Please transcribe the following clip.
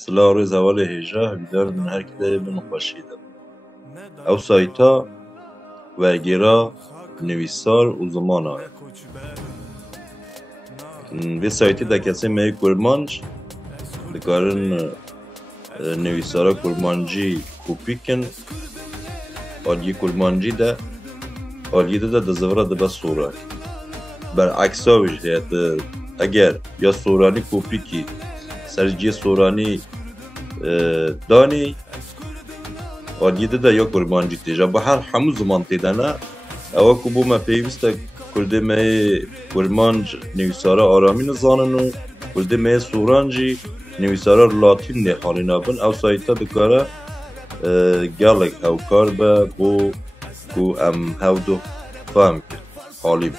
سلا روز اول هجا همیدار من هر کده من خوشیده او سایتا ورگیرا نویسار و زمان آیا وی سایتی دا کسی می کرمانج دکارن نویسارا کرمانجی کوپیکن آلیه کرمانجی ده آلیه ده دزورا ده بس سورانی برعکس آویش هیت اگر یا سورانی کوپیکی سرجی سورانی دانی آلیه ده یا کرمانجی تیجا با هر همو زمان تیدنه اوه که بو ما پیوسته کرده می کرمانج نویسارا آرامی نزانن و کرده می سورانجی نویسارا لاتین نخانی نابن او سایتا دکاره گلک او کار به بو کو ام هاو دو فهم کرد حالی